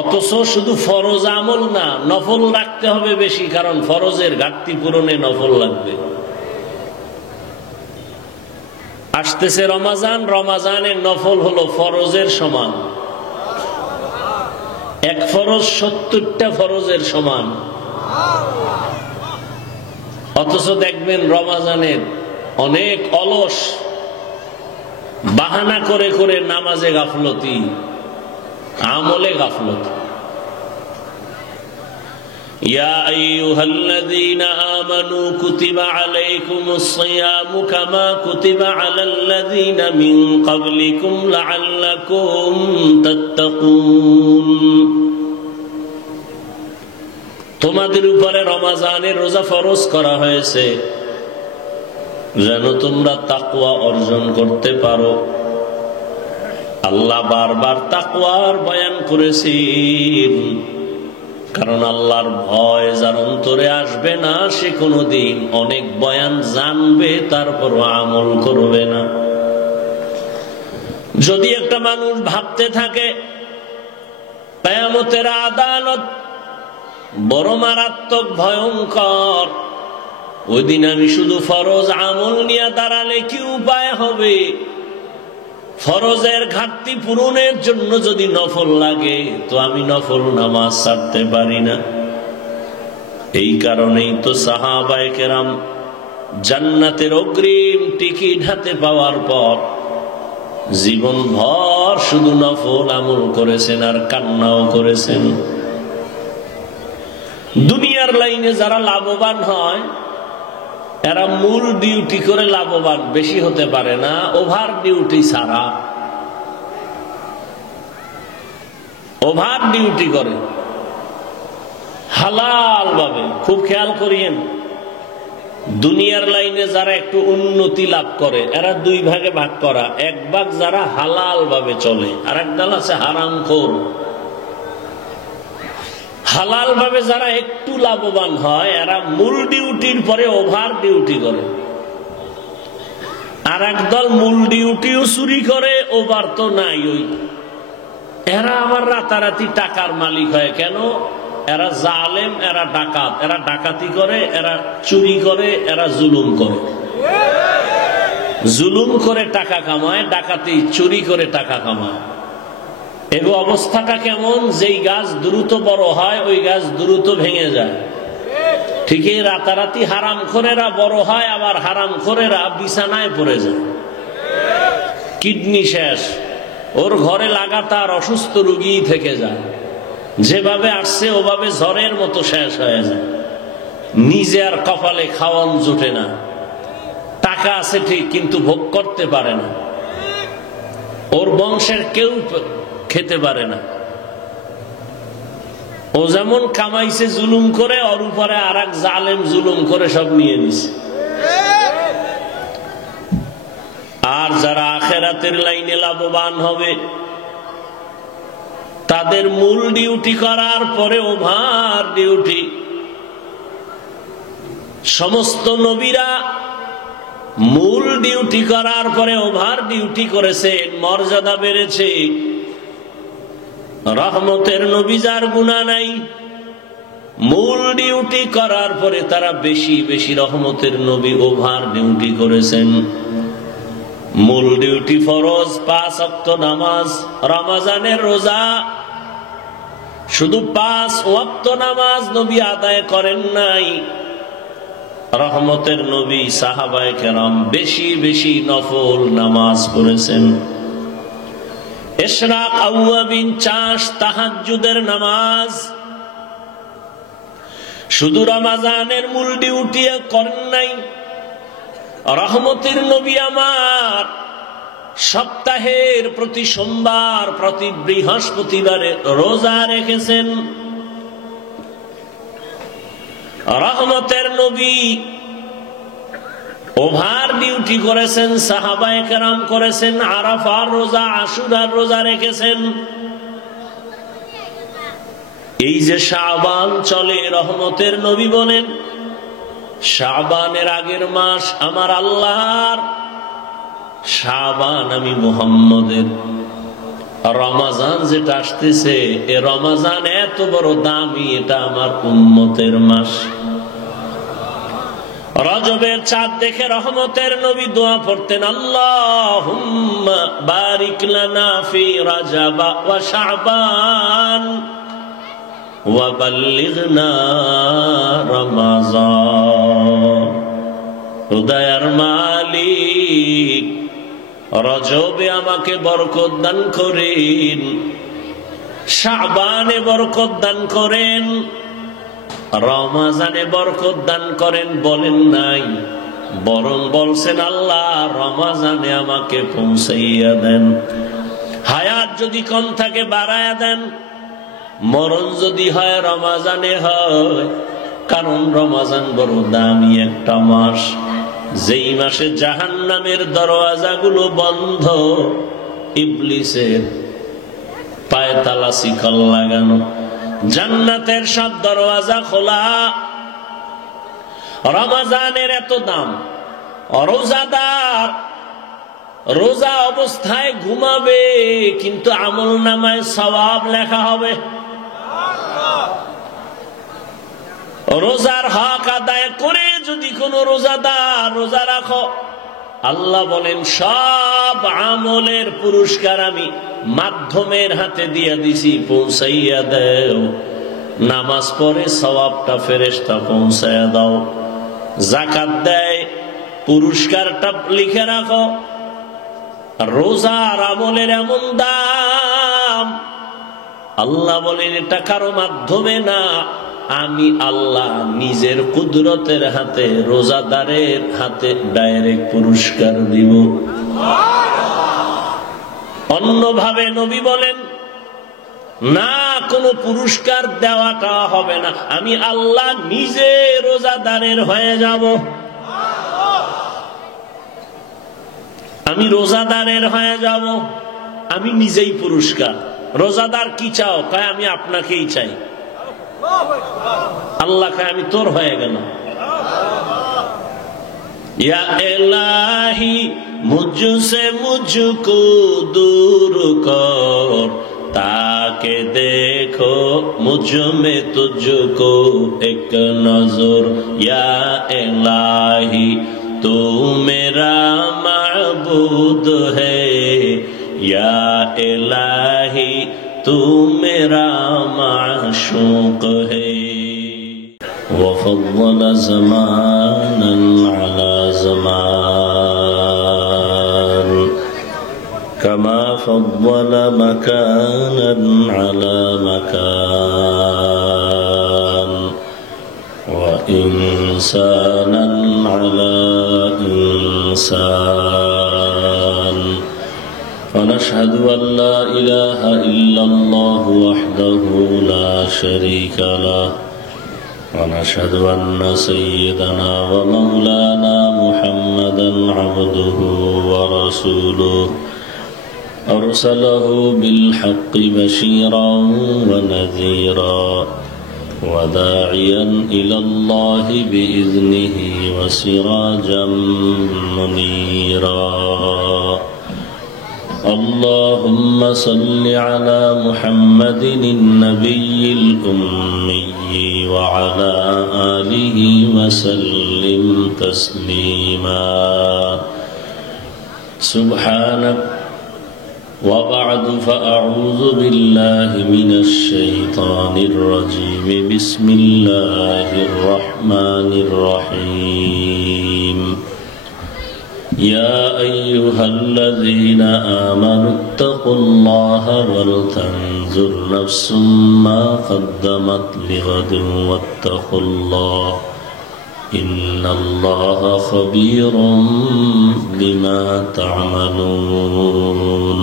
অথচ শুধু ফরজ আমল না, নফল রাখতে হবে বেশি, কারণ ফরজের ঘাটতি পূরণে নফল লাগবে। আসতেছে রমাজান, রমাজানের নফল হলো ফরজের সমান। এক ফরজ 70টা ফরজের সমান। অথচ দেখবেন রমাজানের অনেক অলস, বাহানা করে করে নামাজে গাফলতি, আমলে গাফলতি। ইয়া আইয়ুহাল্লাযীনা আমানু কুতিবা আলাইকুমুস সিয়ামু কামা কুতিবা আলাল্লাযীনা মিন ক্বাবলিকুম লাআল্লাকুম তাত্তাকুন। তোমাদের উপরে রমাজানের রোজা ফরজ করা হয়েছে যেন তোমরা তাকওয়া অর্জন করতে পারো। আল্লাহ বারবার তাকওয়ার বয়ান করেছেন, কারণ আল্লাহর ভয় যার অন্তরে আসবে না সে কোনোদিন অনেক বয়ান জানবে তারপর আমল করবে না। যদি একটা মানুষ ভাবতে থাকে কিয়ামতের আদালত বড় মারাত্মক ভয়ঙ্কর, ওই দিন আমি শুধু ফরজ আমল নিয়ে দাঁড়ালে কি উপায় হবে? ফরজের ঘাটতি পূরণের জন্য যদি নফল লাগে তো আমি নফল নামাজ ছাড়তে পারি না। এই কারণেই তো সাহাবায়ে কেরাম জান্নাতের অগ্রিম টিকিট হাতে পাওয়ার পর জীবনভর শুধু নফল আমল করেছেন আর কান্নাও করেছেন। দুনিয়ার লাইনে যারা লাভবান হয় এরা মূল ডিউটি করে লাভবান বেশি হতে পারে না, ওভার ডিউটি ছাড়া। ওভার ডিউটি করে হালাল ভাবে। খুব খেয়াল করিয়েন, দুনিয়ার লাইনে যারা একটু উন্নতি লাভ করে এরা দুই ভাগে ভাগ করা। এক ভাগ যারা হালাল ভাবে চলে, আর এক দল আছে হারামখোর। হালাল ভাবে যারা একটু লাভবান হয় এরা মূল ডিউটির পরে ওভার ডিউটি করে। আর একদল মূল ডিউটিও চুরি করে, ওভার তো নাই। ওই এরা আবার রাতারাতি টাকার মালিক হয়। কেন? এরা জালেম, এরা ডাকাত, এরা ডাকাতি করে, এরা চুরি করে, এরা জুলুম করে। জুলুম করে টাকা কামায়, ডাকাতি চুরি করে টাকা কামায়। এই অবস্থাটা কেমন? যেই গাছ দ্রুত বড় হয় ওই গাছ দ্রুত ভেঙে যায়। ঠিকই রাতারাতি হারামখোরেরা বড় হয়, আবার হারামখোরেরা বিছানায় পড়ে যায়, কিডনি শেষ, ওর ঘরে লাগাতার অসুস্থ রোগী থেকে যায়। যেভাবে আসছে ওভাবে ঝড়ের মতো শেষ হয়ে যায়। নিজে আর কপালে খাওয়ান জোটে না। টাকা আছে ঠিক, কিন্তু ভোগ করতে পারে না। ওর বংশের কেউ খেতে পারে না। ও যেমন কামাইছে জুলুম করে, ওর উপরে আর এক জালেম জুলুম করে সব নিয়ে নিছে। আর যারা আখিরাতের লাইনে লাভবান হবে তাদের মূল ডিউটি করার পরে ওভার ডিউটি। সমস্ত নবীরা মূল ডিউটি করার পরে ওভার ডিউটি করেছেন, মর্যাদা বেড়েছে। রহমতের নবী যার গুনাহ নাই, মূল ডিউটি করার পরে তারা বেশি বেশি রহমতের নবী ওভার ডিউটি করেছেন। মূল ডিউটি ফরজ 5 ওয়াক্ত নামাজ, রমজানের রোজা। শুধু 5 ওয়াক্ত নামাজ নবী আদায় করেন নাই, রহমতের নবী সাহাবায়ে কেরাম বেশি বেশি নফল নামাজ পড়েছেন। ইশরাক, আওয়াবিন, চাষ, তাহাজ্জুদের নামাজ। শুধু রমজানের মূল ডিউটি করেন নাই, রহমতের নবী আমার সপ্তাহের প্রতি সোমবার, প্রতি বৃহস্পতিবারে রোজা রেখেছেন। রহমতের নবী ওভার ডিউটি করেছেন, সাহাবায়ে কেরাম করেছেন। আরাফার রোজা, আশুরার রোজা রেখেছেন। এই যে শাবান চলে, রহমতের নবী বলেন শাবানের আগের মাস আমার আল্লাহর, শাবান আমি মুহাম্মদের। রমাজান যেটা আসতেছে, এ রমাজান এত বড় দামি, এটা আমার উম্মতের মাস। রজবের চাঁদ দেখে রহমতের নবী দোয়া পড়তেন, আল্লাহুম্মা বারিক লানা ফি রাজাব ওয়া শাবান ওয়া বাল্লিগনা রমাজান। খুদায়ার মালিক, রজবে আমাকে বরকত দান করেন, শাবানে বরকত দান করেন, রমাজানে বরকত দান করেন। বলেন নাই, বরং বলছেন আল্লাহ রমাজানে আমাকে পৌঁছাইয়া দেন। হায়াত যদি কম থাকে বাড়ায়া দেন, মরণ যদি হয় রমাজানে হয়। কারণ রমাজান বড় দামি একটা মাস, যেই মাসে জাহান্নামের দরওয়াজাগুলো বন্ধ, ইবলিসের পায়ে তালা শিকল লাগানো, জান্নাতের সব দরওয়াজা খোলা। রমাজানের এত দাম। রোজাদার রোজা অবস্থায় ঘুমাবে, কিন্তু আমল নামায় সওয়াব লেখা হবে। রোজার হক আদায় করে যদি কোন রোজাদার রোজা রাখো, আল্লাহ বলেন সব আমলের পুরস্কার আমি মাধ্যমের হাতে দিয়ে দিছি, পৌঁছাইয়া দাও। নামাজ পড়ে সওয়াবটা ফেরেশতা পৌঁছাইয়া দাও। যাকাত দেয়, পুরস্কারটা লিখে রাখো। রোজার আমলের এমন দাম, আল্লাহ বলেন এটা কারো মাধ্যমে না, আমি আল্লাহ নিজের কুদরতের হাতে রোজাদারের হাতে ডাইরেক্ট পুরস্কার দিব। অন্যভাবে নবী বলেন না, কোনো পুরস্কার দেওয়াটা হবে না, আমি আল্লাহ নিজে রোজাদারের হয়ে যাব। আমি রোজাদারের হয়ে যাব, আমি নিজেই পুরস্কার। রোজাদার কি চাও? কয় আমি আপনাকেই চাই। আল্লাহ কয় আমি তোর হয়ে গেলাম। या इलाही मुझसे मुझको दूर कर, ताके देखो मुझ में तुझको एक नजर। या इलाही तू मेरा माबूद है, या इलाही तू मेरा माशूक है। وفضل زمانا على زمان، كما فضل مكانا على مكان، وإنسانا على إنسان. ونشهد أن لا إله إلا الله وحده لا شريك له، ونشهد أن سيدنا ومولانا محمدا عبده ورسوله، أرسله بالحق بشيرا ونذيرا، وداعيا إلى الله بإذنه وسراجا منيرا. اللهم صل على محمد النبي الأمي وعلى آله وسلم تسليما. سبحانك. وبعد، فأعوذ بالله من الشيطان الرجيم. بسم الله الرحمن الرحيم. يا أيها الذين آمنوا اتقوا الله ولتنظر نفس ما قدمت لغد واتقوا الله إن الله خبير بما تعملون.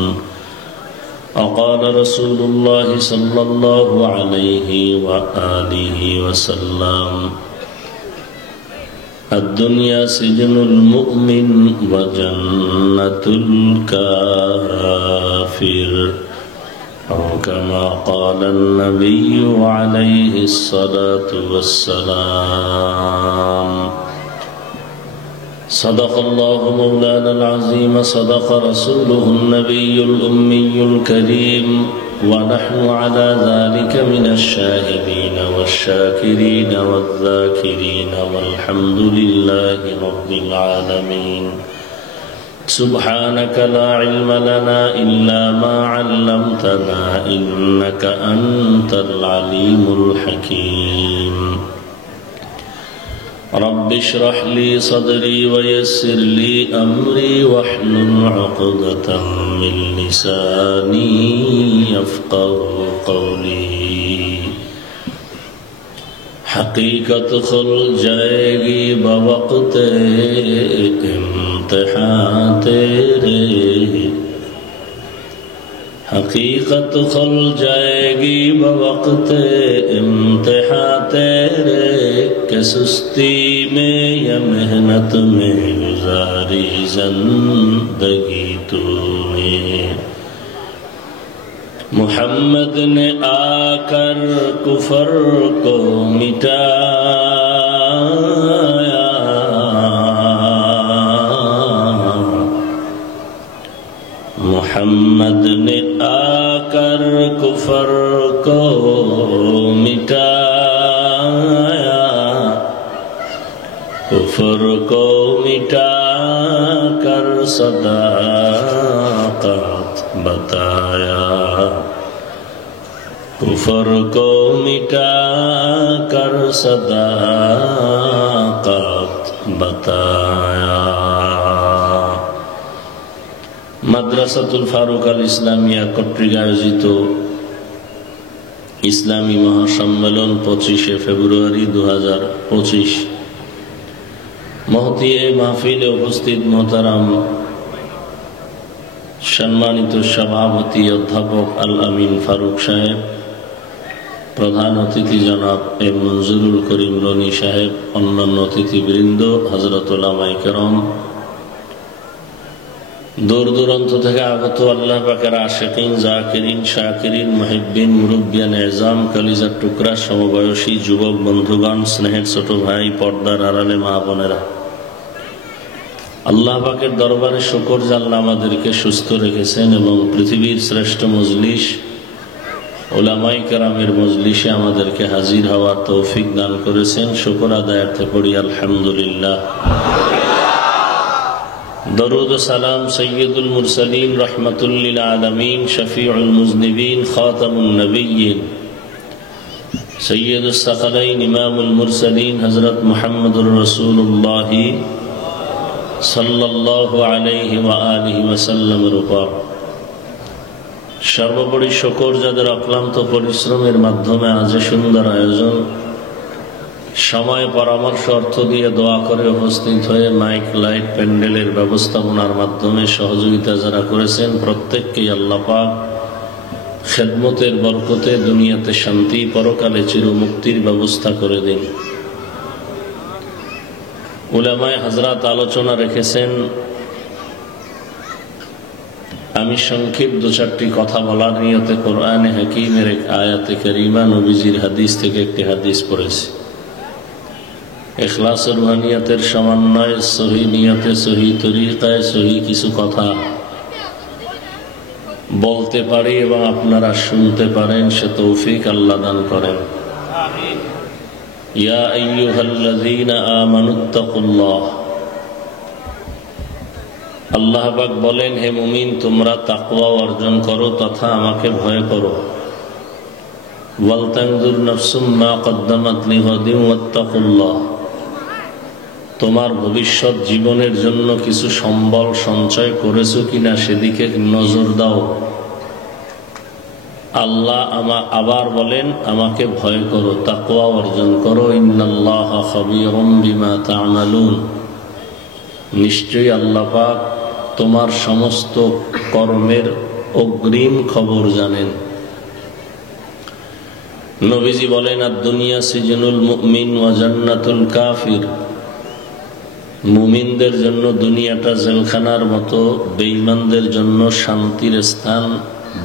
وقال رسول الله صلى الله عليه وآله وسلم: الدنيا سجن المؤمن وجنة الكافر، أو كما قال النبي عليه الصلاة والسلام. صدق الله مولانا العظيم صدق رسوله النبي الأمي الكريم ونحن على ذلك من الشاهدين والشاكرين والذاكرين والحمد لله رب العالمين سبحانك لا علم لنا إلا ما علمتنا إنك أنت العليم الحكيم رب اشرح لي صدري ويسر لي أمري واحلل عقدة من لساني يفقهوا قولي حقیقت کھل جائے گی بوقت امتحان تیرے حقیقت کھل جائے گی بوقت امتحان تیرے کہ سستی میں یا محنت میں گزاری زندگی تو نے محمد نے آ کر کفر کو مٹایا محمد نے آ کر کفر کو مٹایا کفر کو مٹا کر صداقت بتایا کفر کو مٹا کر صداقت بتایا মাদ্রাসাতুল ফারুক আল ইসলামিয়া কর্তৃক আয়োজিত ইসলামী মহাসম্মেলন 25শে ফেব্রুয়ারি 2025 মহতী এই মাহফিলে উপস্থিত মোহতারাম সম্মানিত সভাপতি অধ্যাপক আল আমিন ফারুক সাহেব, প্রধান অতিথি জনাব এ মঞ্জুরুল করিম রনি সাহেব, অন্যান্য অতিথিবৃন্দ, হযরত উলামায়ে কেরাম, দূর দূরান্ত থেকে আগত আল্লাহ পাকের আশিকিন, জাকিরিন, শাকিরিন, মুহিব্বিন, মুরব্বিয়ান এজাম, কলিজার টুকরা, সমবয়সী যুবক বন্ধুগণ, স্নেহের ছোট ভাই, পর্দার আড়ালে মা বোনেরা, আল্লাহ পাকের দরবারে শুকর যে আল্লাহ আমাদেরকে সুস্থ রেখেছেন এবং পৃথিবীর শ্রেষ্ঠ মজলিস উলামায়ে কেরামের মজলিসে আমাদেরকে হাজির হওয়ার তৌফিক দান করেছেন। শুকর আদায়ার্থে পড়ি আলহামদুলিল্লাহ। দরুদ ও সালাম সৈয়দুল মুরসালিন রহমাতুল লিল আলামিন শফিউল মুজনিবিন খাতামুন নবিয়্যিন সৈয়দুস সাকালাইন ইমামুল মুরসালিন হযরত মুহাম্মদুর রাসূলুল্লাহ সাল্লাল্লাহু আলাইহি ওয়া আলিহি ওয়াসাল্লামের উপর সর্বোপরি শুকর যাদের অক্লান্ত পরিশ্রমের মাধ্যমে আজ সুন্দর আয়োজন, সময়, পরামর্শ, অর্থ দিয়ে দোয়া করে উপস্থিত হয়ে মাইক, লাইট, প্যান্ডেলের ব্যবস্থাপনার মাধ্যমে সহযোগিতা যারা করেছেন প্রত্যেককেই আল্লাহ পাক খেদমতের বরকতে দুনিয়াতে শান্তি, পরকালে চিরমুক্তির ব্যবস্থা করে দিন। উলামায়ে হযরত আলোচনা রেখেছেন, আমি সংক্ষিপ্ত দু চারটি কথা বলার নিয়তে কোরআনে হাকিমের এক আয়াতে কারিমা, নবীজির হাদিস থেকে একটি হাদিস পড়েছি। ইখলাস ও রুহানিয়াতের সমন্বয়ে সহি নিয়তে, সহি তরিকায়, সহি কিছু কথা বলতে পারি এবং আপনারা শুনতে পারেন, সে তৌফিক আল্লাহ দান করেন। আমিন। ইয়া আইয়ুহাল্লাযীনা আমানুত্তাকুল্লাহ, আল্লাহ পাক বলেন, হে মুমিন তোমরা তাকওয়া অর্জন করো তথা আমাকে ভয় করো। ওয়ালতানজুর নাফসুম মা কদ্দামাত লিগাদিন ওয়াত্তাকুল্লাহ, তোমার ভবিষ্যৎ জীবনের জন্য কিছু সম্বল সঞ্চয় করেছো কিনা সেদিকে নজর দাও। আল্লাহ আবার বলেন, আমাকে ভয় করো, তাকওয়া অর্জন করো। ইন্নাল্লাহা খাবীরুম বিমা তা'মালুন, নিশ্চয়ই আল্লাহ পাক তোমার সমস্ত কর্মের অগ্রিম খবর জানেন। নবীজি বলেন, আদ-দুনিয়া সিজনুল মুমিন ওয়া জান্নাতুল কাফির, মুমিনদের জন্য দুনিয়াটা জেলখানার মতো, বেঈমানদের জন্য শান্তির স্থান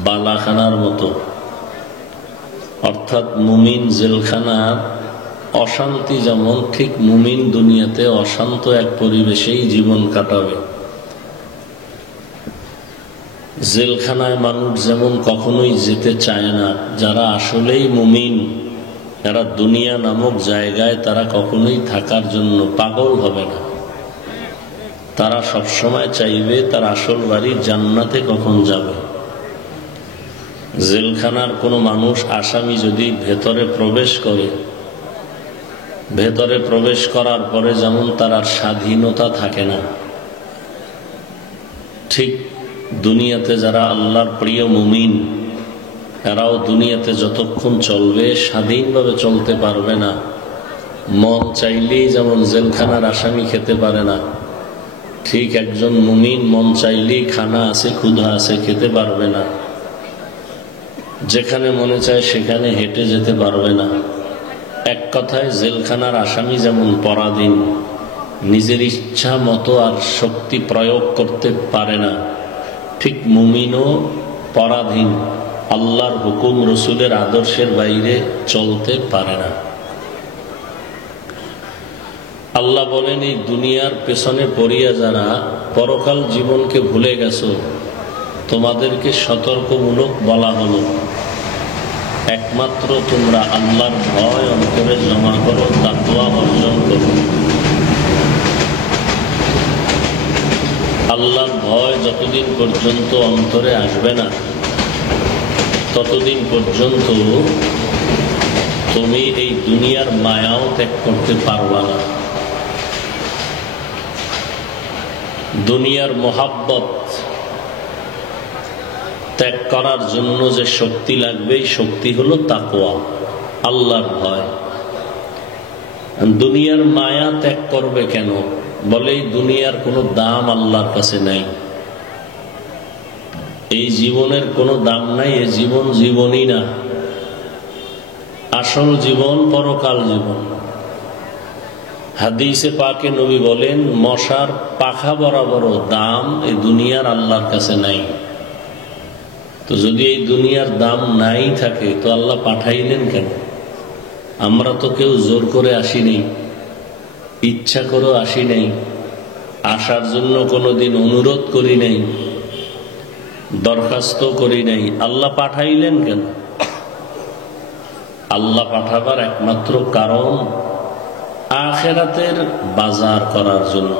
বালাখানার মতো। অর্থাৎ মুমিন জেলখানার অশান্তি যেমন, ঠিক মুমিন দুনিয়াতে অশান্ত এক পরিবেশেই জীবন কাটাবে। জেলখানায় মানুষ যেমন কখনোই যেতে চায় না, যারা আসলেই মুমিন এরা দুনিয়া নামক জায়গায় তারা কখনোই থাকার জন্য পাগল হবে না। তারা সবসময় চাইবে তার আসল বাড়ি জান্নাতে কখন যাবে। জেলখানার কোনো মানুষ আসামি যদি ভেতরে প্রবেশ করে, ভেতরে প্রবেশ করার পরে যেমন তার আর স্বাধীনতা থাকে না, ঠিক দুনিয়াতে যারা আল্লাহর প্রিয় মুমিন এরাও দুনিয়াতে যতক্ষণ চলবে স্বাধীনভাবে চলতে পারবে না। মন চাইলেই যেমন জেলখানার আসামি খেতে পারে না, ঠিক একজন মুমিন মন চাইলেই খানা আছে ক্ষুধা আছে খেতে পারবে না। যেখানে মনে চায় সেখানে হেঁটে যেতে পারবে না। এক কথায় জেলখানার আসামি যেমন পরাধীন, নিজের ইচ্ছা মতো আর শক্তি প্রয়োগ করতে পারে না, ঠিক মুমিনও পরাধীন, আল্লাহর হুকুম রসুলের আদর্শের বাইরে চলতে পারে না। আল্লাহ বলেন, এই দুনিয়ার পেছনে পড়িয়া যারা পরকাল জীবনকে ভুলে গেছো, তোমাদেরকে সতর্কমূলক বলা হলো, একমাত্র তোমরা আল্লাহর ভয় অন্তরে জমা করো, তাকওয়া অর্জন করো। আল্লাহর ভয় যতদিন পর্যন্ত অন্তরে আসবে না ততদিন পর্যন্ত তুমি এই দুনিয়ার মায়াও ত্যাগ করতে পারবা না। দুনিয়ার মোহাব্বত ত্যাগ করার জন্য যে শক্তি লাগবে, এই শক্তি হলো তাকওয়া, আল্লাহর ভয়। দুনিয়ার মায়া ত্যাগ করবে কেন? বলে এই দুনিয়ার কোনো দাম আল্লাহর কাছে নাই, এই জীবনের কোনো দাম নাই, এই জীবন জীবনই না। আসল জীবন পরকাল জীবন। হাদিসে পাকে নবী বলেন, মশার পাখা বরাবরও দাম এই দুনিয়ার আল্লাহর কাছে নাই। তো যদি এই দুনিয়ার দাম নাই থাকে তো আল্লাহ পাঠাইলেন কেন? আমরা তো কেউ জোর করে আসি নাই, ইচ্ছা করেও আসি নাই, আসার জন্য কোনোদিন অনুরোধ করি নাই, দরখাস্ত করি নাই। আল্লাহ পাঠাইলেন কেন? আল্লাহ পাঠাবার একমাত্র কারণ আখিরাতের বাজার করার জন্য।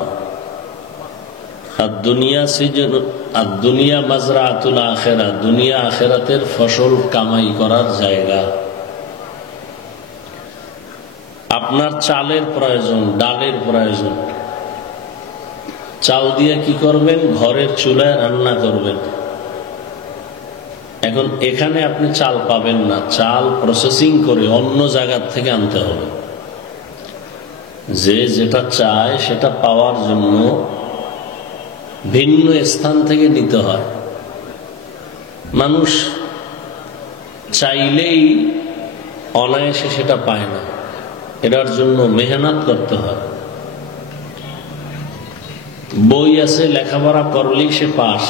আর দুনিয়া মাজরাতুল আখিরা, দুনিয়া আখিরাতের ফসল কামাই করার জায়গা। আপনার চালের প্রয়োজন, ডালের প্রয়োজন, চাল দিয়ে কি করবেন? ঘরের চুলায় রান্না করবেন। এখন এখানে আপনি চাল পাবেন না, চাল প্রসেসিং করে অন্য জায়গা থেকে আনতে হবে। যে যেটা চায় সেটা পাওয়ার জন্য ভিন্ন স্থান থেকে নিতে হয়। মানুষ চাইলেই অনায়াসে সেটা পায় না, এটার জন্য মেহনত করতে হয়। বই আছে, লেখাপড়া করলেই সে পাস,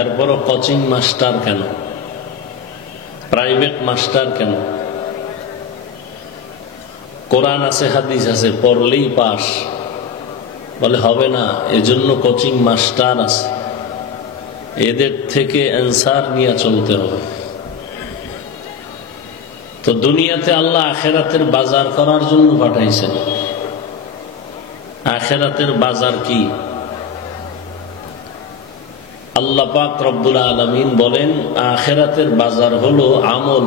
এরপরও কোচিং মাস্টার কেন, প্রাইভেট মাস্টার কেন? কোরআন আছে, হাদিস আছে, পড়লেই পাস, বলে হবে না, এজন্য কোচিং মাস্টার আছে, এদের থেকে অ্যান্সার নিয়ে চলতে হবে। তো দুনিয়াতে আল্লাহ আখিরাতের বাজার করার জন্য পাঠাইছেন। আখিরাতের বাজার কি? আল্লাহ পাক রব্বুল আলামিন বলেন, আখিরাতের বাজার হলো আমল।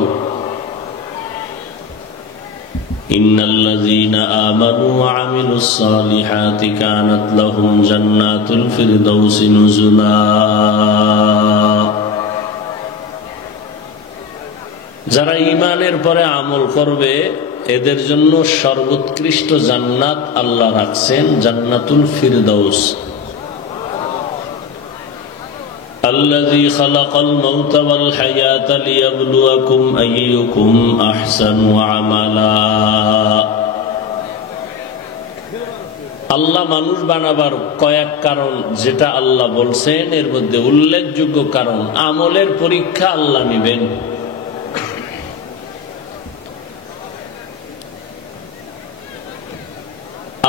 ইন্নাল্লাযীনা আমানু ওয়া আমিলুস সালিহাতি কানাত লাহুম জান্নাতুল ফিরদাউসি নুজুলা। যারা ঈমানের পরে আমল করবে এদের জন্য সর্বোৎকৃষ্ট জান্নাত আল্লাহ রাখছেন, জান্নাতুল ফিরদাউস। الذي خلق الموت والحياة ليبلوكم أيكم أحسن عملا। আল্লাহ মানুষ বানাবার কয়েক কারণ যেটা আল্লাহ বলছেন, এর মধ্যে উল্লেখযোগ্য কারণ আমলের পরীক্ষা আল্লাহ নেবেন।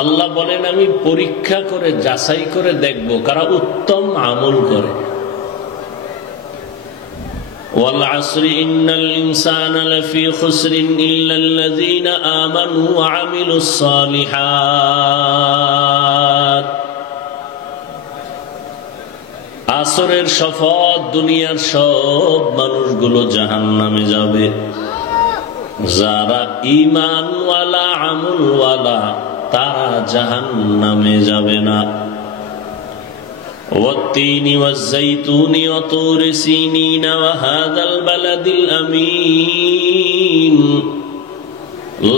আল্লাহ বলেন আমি পরীক্ষা করে যাচাই করে দেখব কারা উত্তম আমল করে। ওয়াল আসরি ইন্নাল ইনসানা লাফি খুসরিন ইল্লাল্লাযীনা আমানু ওয়া আমিলুস সালিহাত। আসরের শপথ, দুনিয়ার সব মানুষগুলো জাহান্নামে যাবে, যারা ঈমানওয়ালা আমলওয়ালা তারা জাহান্নামে যাবে না। ওয়াত-তিনি ওয়াজ-যাইতুনি ওয়া তুরি সিনিন ওয়া হাযাল বালাদিল আমিন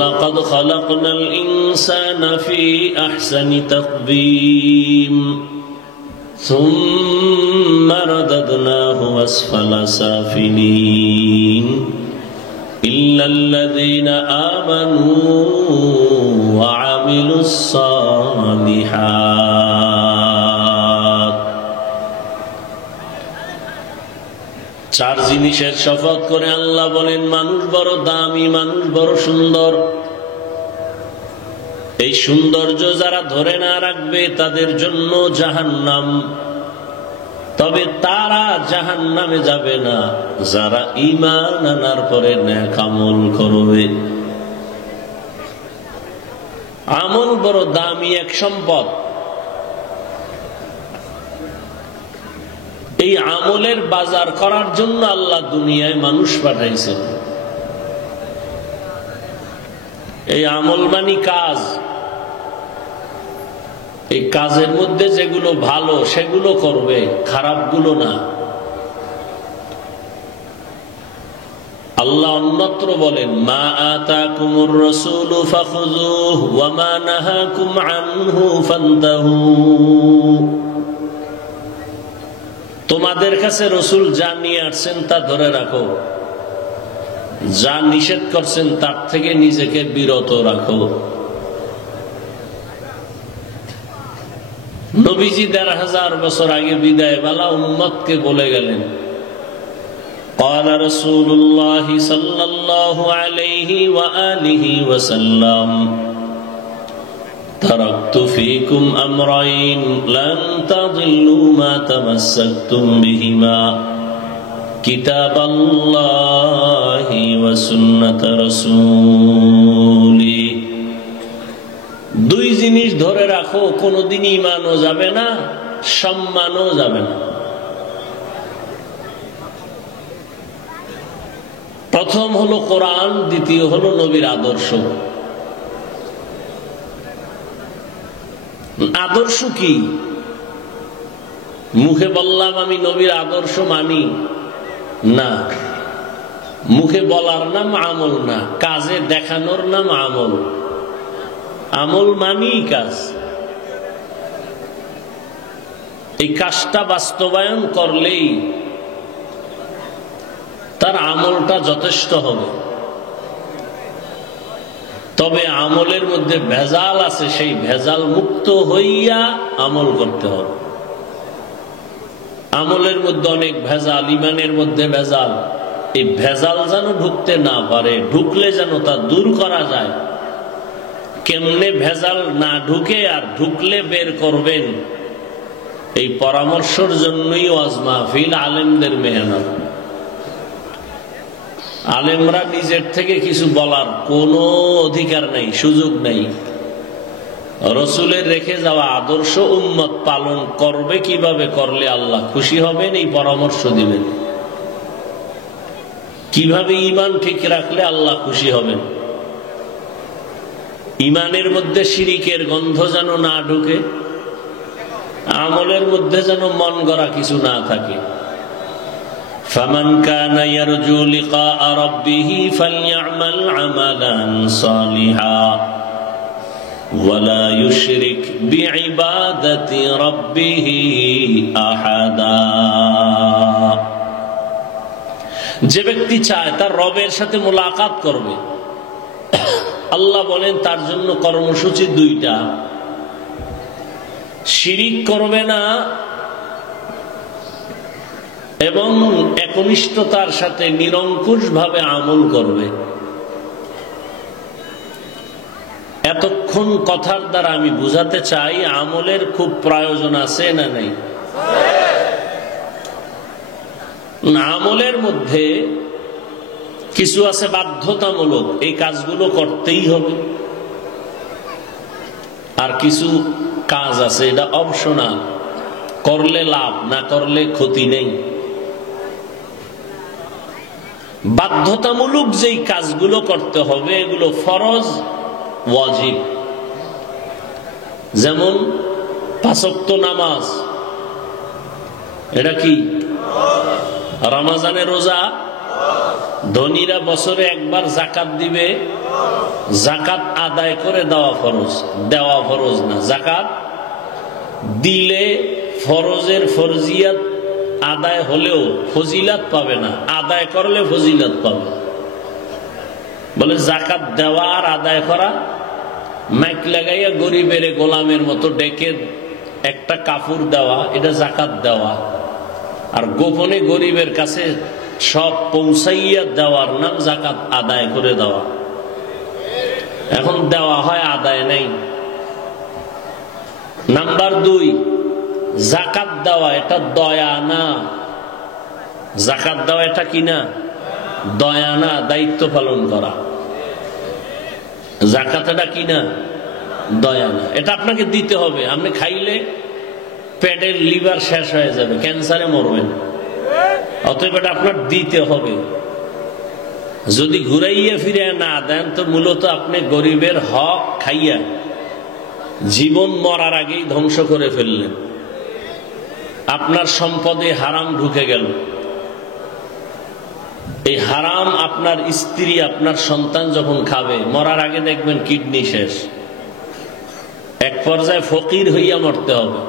লাকাদ খালাকনাল ইনসানা ফি আহসানি তাকবীম সুম্মা রাদাদনাহু আসফালা সাফিলিন ইল্লাল্লাযীনা আমানু ওয়া আমিলুস সালিহাত। চার জিনিসের শপথ করে আল্লাহ বলেন মানুষ বড় দামি, মানুষ বড় সুন্দর। এই সৌন্দর্য যারা ধরে না রাখবে তাদের জন্য জাহান্নাম। তবে তারা জাহান্নামে যাবে না যারা ঈমান আনার পরে নেক আমল করবে। আমল বড় দামি এক সম্পদ। এই আমলের বাজার করার জন্য আল্লাহ দুনিয়ায় মানুষ পাঠাইছেন। এই আমল মানে কাজ। এই কাজের মধ্যে যেগুলো ভালো সেগুলো করবে, খারাপগুলো না। আল্লাহ অন্যত্র বলেন মা আতাকুমুর রাসূলু ফাখুযুহু ওয়া মা নাহাকুম আনহু ফান্তাহু। তোমাদের কাছে রাসূল যা নিয়ে আসছেন তা ধরে রাখো, যা নিষেধ করছেন তার থেকে নিজেকে বিরত রাখো। নবীজি ১৫০০ বছর আগে বিদায় বেলা উম্মতকে বলে গেলেন قال رسول الله صلى الله عليه وآله وسلم تركت فيكم أمرين لن تضلوا ما تمسكتم بهما كتاب الله وسنة رسوله। দুই জিনিস ধরে রাখো, কোনদিন ঈমানও যাবে না, সম্মানও যাবে না। প্রথম হলো কোরআন, দ্বিতীয় হলো নবীর আদর্শ। আদর্শ কি? মুখে বললাম আমি নবীর আদর্শ মানি না, মুখে বলার নাম আমল না, কাজে দেখানোর নাম আমল। আমল মানি কাজ। এই কাজটা বাস্তবায়ন করলেই তার আমলটা যথেষ্ট হবে। তবে আমলের মধ্যে ভেজাল আছে, সেই ভেজাল মুক্ত হইয়া আমল করতে হবে। আমলের মধ্যে অনেক ভেজাল, ঈমানের মধ্যে ভেজাল। এই ভেজাল যেন ঢুকতে না পারে, ঢুকলে যেন তা দূর করা যায়। কেমনে ভেজাল না ঢুকে আর ঢুকলে বের করবেন, এই পরামর্শের জন্যই ওয়াজ মাহফিল, আলেমদের মেহনত। আলেমরা নিজের থেকে কিছু বলার কোনো অধিকার নাই, সুযোগ নাই। রসুলের রেখে যাওয়া আদর্শ উম্মত পালন করবে কিভাবে, করলে আল্লাহ খুশি হবেন এই পরামর্শ দিবেন। কিভাবে ঈমান ঠিক রাখলে আল্লাহ খুশি হবেন। ঈমানের মধ্যে শিরিকের গন্ধ যেন না ঢুকে, আমলের মধ্যে যেন মন গড়া কিছু না থাকে। فمن كان يرجو لقاء ربه فليعمل عملا صالحا ولا يشرك بعبادة ربه أحدا। যে ব্যক্তি চায় তার রবের সাথে মোলাকাত করবে, আল্লাহ বলেন তার জন্য কর্মসূচি দুইটা। শিরিক করবে না এবং একনিষ্ঠতার সাথে নিরঙ্কুশ ভাবে আমল করবে। এতক্ষণ কথার দ্বারা আমি বুঝাতে চাই আমলের খুব প্রয়োজন আছে না নেই? আমলের মধ্যে কিছু আছে বাধ্যতামূলক, এই কাজগুলো করতেই হবে, আর কিছু কাজ আছে এটা অপশনাল, করলে লাভ, না করলে ক্ষতি নেই। বাধ্যতামূলক যেই কাজগুলো করতে হবে এগুলো ফরজ, ওয়াজিব। যেমন 5 ওয়াক্ত নামাজ, এটা কি? রমজানের রোজা, ধনীরা বছরে একবার যাকাত দিবে, যাকাত আদায় করে দেওয়া ফরজ, দেওয়া ফরজ না। যাকাত দিলে ফরজের ফরজিয়াত আদায় হলেও ফজিলাত পাবে না, আদায় করলে ফজিলাত পাবে। বলে যাকাত দেওয়া আর আদায় করা, মাইক লাগাইয়া গরিবের গোলামের মতো ডেকে একটা কাপড় দেওয়া, এটা যাকাত দেওয়া। আর গোপনে গরিবের কাছে সব পৌঁছাইয়া দেওয়ার নাম যাকাত আদায় করে দেওয়া। এখন দেওয়া হয়, আদায় নেই। নাম্বার 2, যাকাত দেওয়া এটা দয়া না। যাকাত দেওয়া এটা কি না? দয়া না, দায়িত্ব পালন করা। যাকাত এটা কি না? দয়া না। এটা আপনাকে দিতে হবে। আপনি খাইলে পেটের লিভার শেষ হয়ে যাবে, ক্যান্সারে মরবেন, অতএব এটা আপনার দিতে হবে। যদি ঘুরাইয়া ফিরে না দেন তো মূলত আপনি গরিবের হক খাইয়া জীবন মরার আগেই ধ্বংস করে ফেললেন। আপনার সম্পদে হারাম ঢুকে গেল। এই হারাম আপনার স্ত্রী, আপনার সন্তান যখন খাবে, মরার আগে দেখবেন কিডনি শেষ, এক পর্যায়ে ফকির হইয়া মরতে হবে।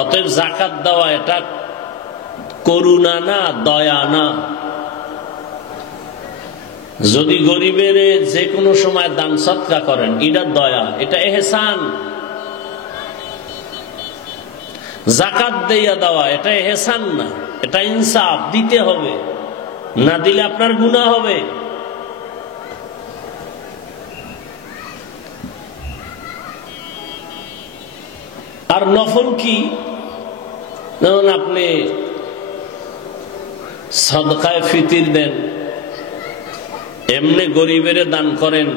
অতএব যাকাত দেওয়া এটা করুণা না, দয়া না। যদি গরিবের যে কোনো সময় দান সৎকা করেন, এটা দয়া, এটা এহসান। যাকাত দিয়া দেওয়া এটা এহসান না, এটা ইনসাফ, দিতে হবে, না দিলে আপনার গুনাহ হবে। আর নফল কি? যেমন আপনি সদকায়ে ফিতির দেন, এমনি গরিবের দান করেন,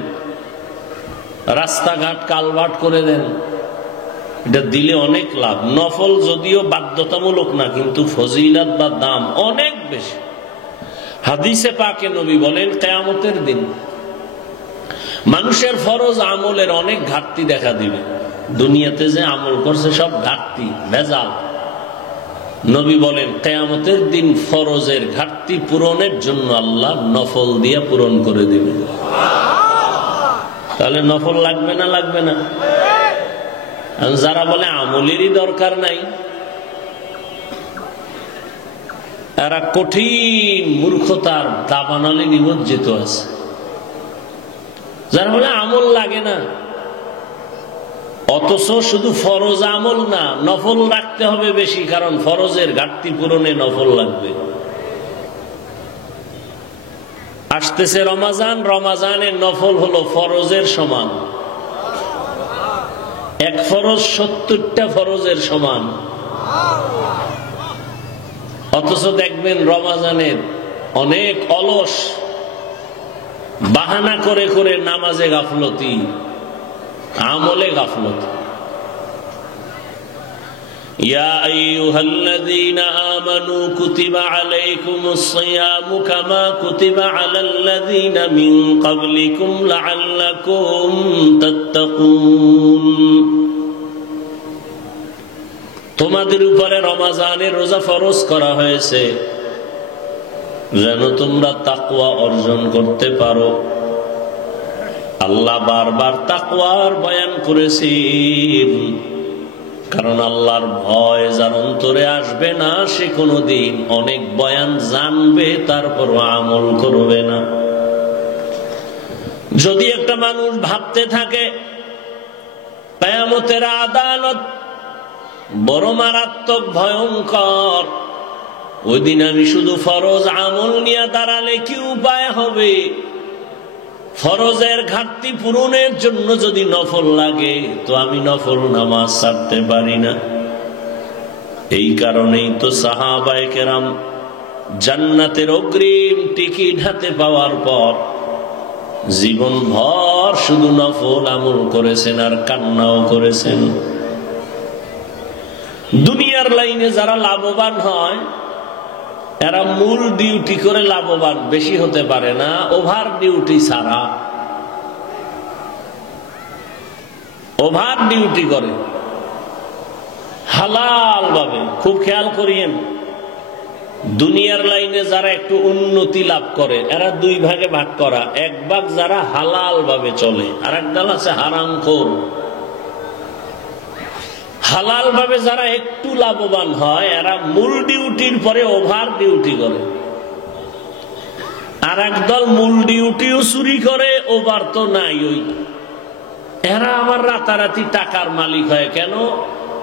রাস্তাঘাট কালভার্ট করে দেন, এটা দিলে অনেক লাভ। নফল যদিও বাধ্যতামূলক না, কিন্তু ফজিলত বা দাম অনেক বেশি। হাদিসে পাকে নবী বলেন, কিয়ামতের দিন মানুষের ফরজ আমলের অনেক ঘাটতি দেখা দিবে। দুনিয়াতে যে আমল করছে সব ঘাটতি, ভেজাল। নবী বলেন কিয়ামতের দিন ফরজের ঘাটতি পূরণের জন্য আল্লাহ নফল দিয়ে পূরণ করে দিবে। তাহলে নফল লাগবে না? লাগবে না? যারা বলে আমলেরই দরকার নাই, এরা কঠিন মূর্খতার দাবানলে নিমজ্জিত আছে। যারা বলে আমল লাগে না, অথচ শুধু ফরজ আমল না, নফল রাখতে হবে বেশি, কারণ ফরজের ঘাটতি পূরণে নফল লাগবে। আসতেছে রমাজান, রমাজানের নফল হলো ফরজের সমান। এক ফরজ 70টা ফরজের সমান। অথচ দেখবেন রমাজানের অনেক অলস, বাহানা করে করে নামাজে গাফলতি, আমলে গাফলতি। ইয়া আইয়ুহাল্লাযীনা আমানু কুতিবা আলাইকুমুস সিয়ামু কামা কুতিবা আলাল্লাযীনা মিন ক্বাবলিকুম লাআল্লাকুম তাত্তাকুন। তোমাদের উপরে রমজানের রোজা ফরজ করা হয়েছে যেন তোমরা তাকওয়া অর্জন করতে পারো। আল্লাহ বারবার তাকওয়ার বয়ান করেছেন, কারণ আল্লাহর ভয় যার অন্তরে আসবে না সে কোনোদিন অনেক বয়ান জানবে, তারপর আমল করবে না। যদি একটা মানুষ ভাবতে থাকে কিয়ামতের আদালত বড় মারাত্মক ভয়ঙ্কর, ওই দিন আমি শুধু ফরজ আমল নিয়ে দাঁড়ালে কি উপায় হবে, ফরজের ঘাটতি পূরণের জন্য যদি নফল লাগে তো আমি নফল নামাজ ছাড়তে পারি না। এই কারণেই তো সাহাবায়ে কেরাম জান্নাতের অগ্রিম টিকিট হাতে পাওয়ার পর জীবন ভর শুধু নফল আমল করেছেন আর কান্নাও করেছেন। দুনিয়ার লাইনে যারা লাভবান হয় এরা মূল ডিউটি করে লাভবান বেশি হতে পারে না, ওভার ডিউটি ছাড়া। ওভার ডিউটি করে হালাল ভাবে। খুব খেয়াল করিয়েন, দুনিয়ার লাইনে যারা একটু উন্নতি লাভ করে এরা দুই ভাগে ভাগ করা। এক ভাগ যারা হালাল ভাবে চলে, আর এক দল আছে হারামখোর। হালাল ভাবে যারা একটু লাভবান হয় এরা মূল ডিউটির পরে ওভার ডিউটি করে। আর একদল মূল ডিউটিও চুরি করে, ওভার তো নাই। ওই এরা আবার রাতারাতি টাকার মালিক হয়। কেন?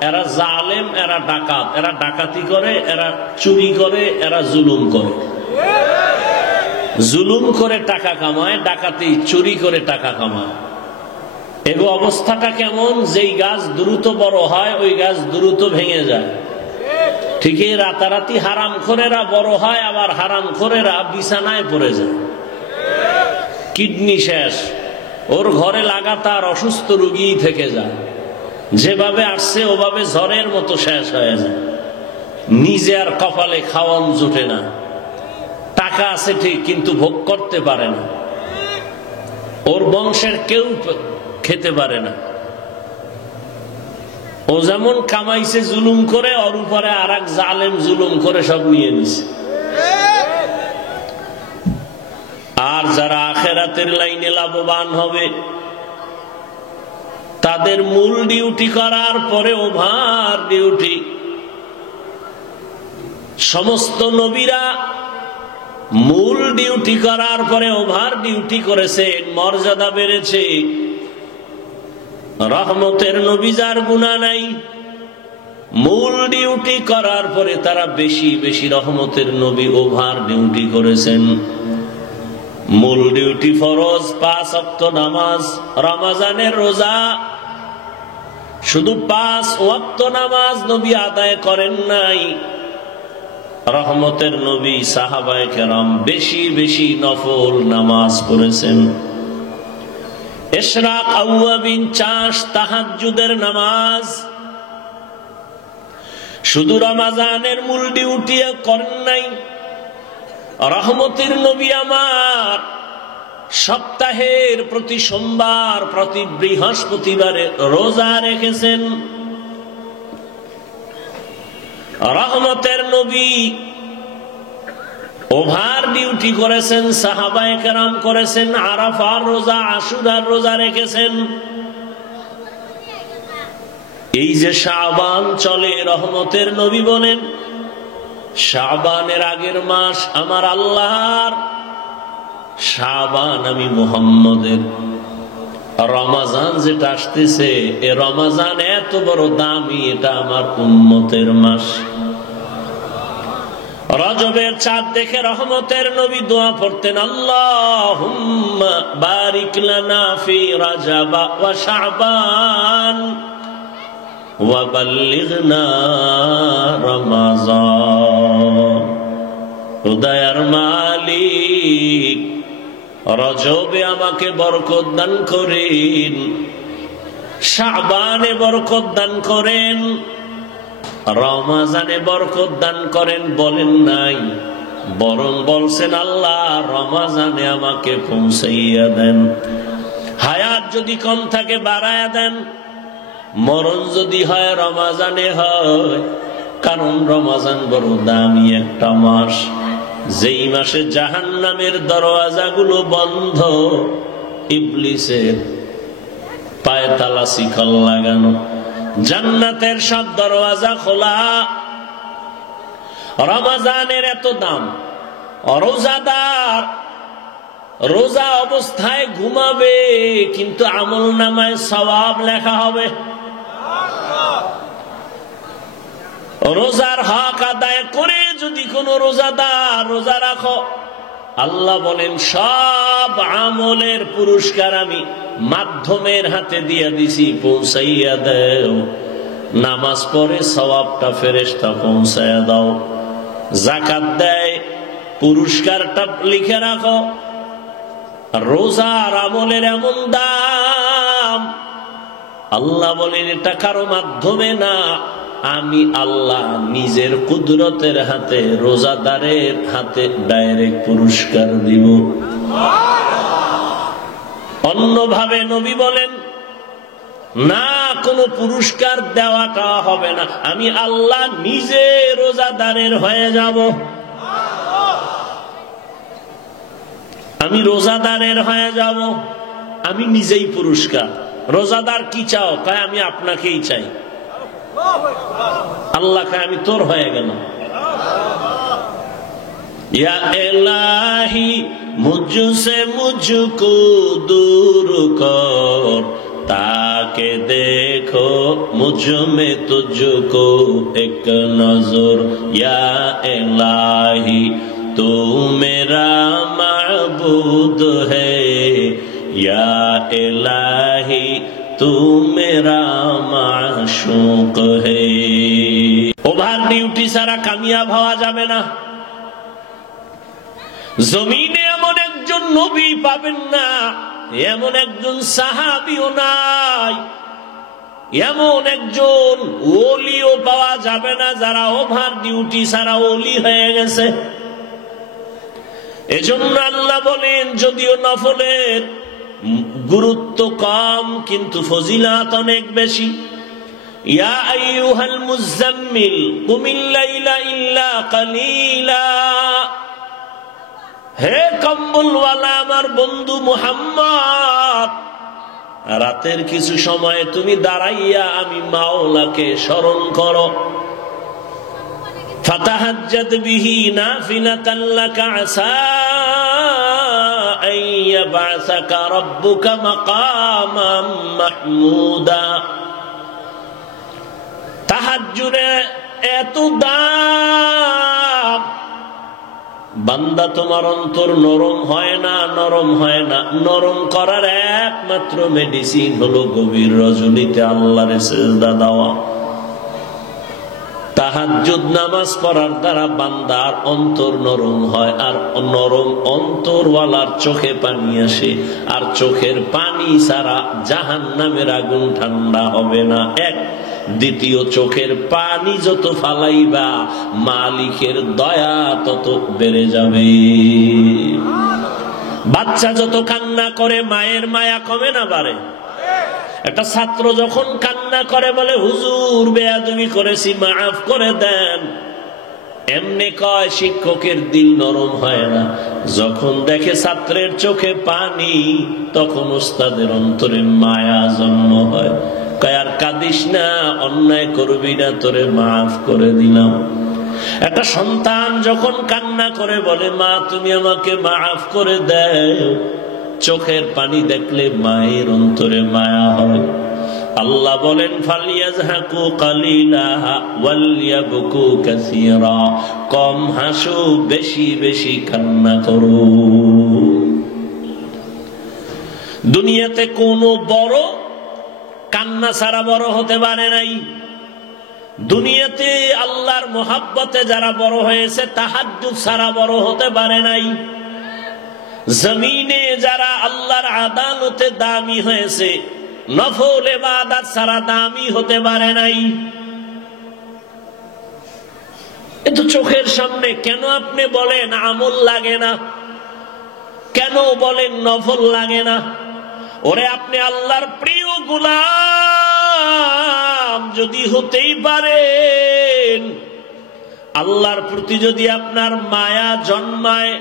এরা জালেম, এরা ডাকাত, এরা ডাকাতি করে, এরা চুরি করে, এরা জুলুম করে। জুলুম করে টাকা কামায়, ডাকাতি চুরি করে টাকা কামায়। এগো অবস্থাটা কেমন? যেই গাছ দ্রুত বড় হয় ওই গাছ দ্রুত ভেঙে যায়। ঠিকই রাতারাতি হারামখোরেরা বড় হয়, আবার হারামখোরেরা বিছানায় পড়ে যায়, কিডনি শেষ, ওর ঘরে লাগাতার অসুস্থ রোগী থেকে যায়। যেভাবে আসছে ওভাবে ঝড়ের মতো শেষ হয়ে যায়। নিজে আর কপালে খাওয়ান জোটে না। টাকা আছে ঠিক, কিন্তু ভোগ করতে পারে না। ওর বংশের কেউ খেতে পারে না। ও যেমন কামাইছে জুলুম করে, ওর উপরে আর এক জালেম জুলুম করে সব নিয়ে নিছে। আর যারা আখিরাতের লাইনে লাভবান হবে তাদের মূল ডিউটি করার পরে ওভার ডিউটি। সমস্ত নবীরা মূল ডিউটি করার পরে ওভার ডিউটি করেছেন, মর্যাদা বেড়েছে। রহমতের নবী যার গুনাহ নাই, মূল ডিউটি করার পরে তারা বেশি বেশি রহমতের নবী ওভার ডিউটি করেছেন। মূল ডিউটি ফরজ 5 ওয়াক্ত নামাজ, রমজানের রোজা। শুধু 5 ওয়াক্ত নামাজ নবী আদায় করেন নাই, রহমতের নবী সাহাবায়ে কেরাম বেশি বেশি নফল নামাজ পড়েছেন। ইশরাক, আওয়াবিন, চাষ, তাহাজ্জুদের নামাজ। শুধু রমজানের মূল ডিউটি করেন নাই, রহমতের নবী আমার সপ্তাহের প্রতি সোমবার, প্রতি বৃহস্পতিবারে রোজা রেখেছেন। রহমতের নবী ওভার ডিউটি করেছেন, সাহাবায়ে কেরাম করেছেন। আরাফার রোজা, আশুরার রোজা রেখেছেন। এই যে শাবান চলে, রহমতের নবী বলেন শাবানের আগের মাস আমার আল্লাহর, শাবান আমি মুহাম্মদের। রমাজান যেটা আসতেছে, এ রমাজান এত বড় দামি, এটা আমার উম্মতের মাস। রজবের চাঁদ দেখে রহমতের নবী দোয়া পড়তেন, আল্লাহুম্মা বারিক লানা ফি রজব ওয়া শাবান ওয়া বাল্লিগনা রমাজান। দয়ার মালিক, রজবে আমাকে বরকত দান করেন, শাবানে বরকত দান করেন, রমজানে বরকত দান করেন। বলেন নাই, বরং বলছেন আল্লাহ রমজানে আমাকে পৌঁছাইয়া দেন। হায়াত যদি কম থাকে বাড়ায়া দেন, মরণ যদি হয় রমজানে হয়। কারণ রমজান বড় দামি একটা মাস, যেই মাসে জাহান্নামের দরওয়াজাগুলো বন্ধ, ইবলিসের পায়ে তালা শিকল লাগানো, জান্নাতের সব দরওয়াজা খোলা। রমজানের এত দাম। রোজাদার রোজা অবস্থায় ঘুমাবে, কিন্তু আমল নামায় সওয়াব লেখা হবে। রোজার হক আদায় করে যদি কোন রোজাদার রোজা রাখো, আল্লাহ বলেন সব আমলের পুরস্কার আমি মাধ্যমের হাতে দিয়ে দিছি, পৌঁছাইয়া দাও। নামাজ পড়ে সওয়াবটা ফেরেশতা পৌঁছাইয়া দাও। যাকাত দেয় পুরস্কারটা লিখে রাখো। রোজার আমলের এমন দাম, আল্লাহ বলেন এটা কারো মাধ্যমে না, আমি আল্লাহ নিজের কুদরতের হাতে রোজাদারের হাতে ডাইরেক্ট পুরস্কার দিব। অন্যভাবে নবী বলেন না, কোনো পুরস্কার দেওয়াটা হবে না, আমি আল্লাহ নিজে রোজাদারের হয়ে যাব। আমি রোজাদারের হয়ে যাব, আমি নিজেই পুরস্কার। রোজাদার কি চাও? কয় আমি আপনাকেই চাই। আল্লাহ কয় আমি তোর হয়ে গেলাম। या इलाही मुझसे मुझको दूर कर, ताके देखो मुझ में तुझको एक नजर। या इलाही तू मेरा माबूद है, या इलाही तू मेरा माशूक है। ओभार डिউটি ছাড়া কামিয়াব হওয়া যাবে না। জমিনে এমন একজন নবী পাবেন না, এমন একজন সাহাবীও নাই, এমন একজন ওলিও পাওয়া যাবে না যারা ওভার ডিউটি ছাড়া ওলি হয়ে গেছে। এজন্য আল্লাহ বলেন যদিও নফলের গুরুত্ব কম কিন্তু ফজিলত অনেক বেশি। ইয়া আইয়ুহাল মুযাম্মিল কুমিল লাইলা ইল্লা কালিলা, হে কম্বলওয়ালা আমার বন্ধু মুহাম্মদ, রাতের কিছু সময় তুমি দাঁড়াইয়া আমি মাওলাকে স্মরণ করো। ফাতাহাজ্জাদ বিহি নাফিলাতান লাকা আসা আন ইয়াবআসাকা রাব্বুকা মাকামান মাহমুদা। তাহাজ্জুদে এত দাম, বান্দা তোমার অন্তর নরম হয় না, নরম হয় না। নরম করার একমাত্র মেডিসিন হলো গভীর রজনীতে আল্লাহর সিজদা দেওয়া। তাহাজ্জুদ নামাজ পড়ার দ্বারা বান্দার অন্তর নরম হয়, আর নরম অন্তরওয়ালার চোখে পানি আসে, আর চোখের পানি ছাড়া জাহান্নামের আগুন ঠান্ডা হবে না। এক দ্বিতীয়, চোখের পানি যত ফালাইবা মালিকের দয়া তত বেড়ে যাবে। বাচ্চা যত কান্না করে মায়ের মায়া কমে না বাড়ে? একটা ছাত্র যখন কান্না করে বলে হুজুর বেয়াদবি করেছি মাফ করে দেন, এমনি কয়, শিক্ষকের দিল নরম হয় না। যখন দেখে ছাত্রের চোখে পানি তখন ওস্তাদের অন্তরে মায়া জন্ম হয়, কয় আর কাঁদিস না, অন্যায় করবি না, তোরে মাফ করে দিলাম। একটা সন্তান যখন কান্না করে বলে মা তুমি আমাকে মাফ করে দাও, চোখের পানি দেখলে মায়ের অন্তরে মায়া হয়। আল্লাহ বলেন ফালিয়াজহাকু কালিলা ওয়ালিয়াবকু কাসীরা, কম হাসো বেশি বেশি কান্না করো। দুনিয়াতে কোনো বড় কান্না ছাড়া বড় হতে পারে নাই। দুনিয়াতে আল্লাহর মোহাব্বতে যারা বড় হয়েছে তাহাজ্জুদ ছাড়া বড় হতে পারে নাই। জমিনে যারা আল্লাহর আদালতে দামি হয়েছে নফল ইবাদত ছাড়া দামি হতে পারে নাই। কিন্তু চোখের সামনে কেন আপনি বলেন আমল লাগে না, কেন বলেন নফল লাগে না? ওরে আপনি আল্লাহর প্রিয় গোলাম যদি হতেই পারেন, আল্লাহর প্রতি যদি আপনার মায়া জন্মায়,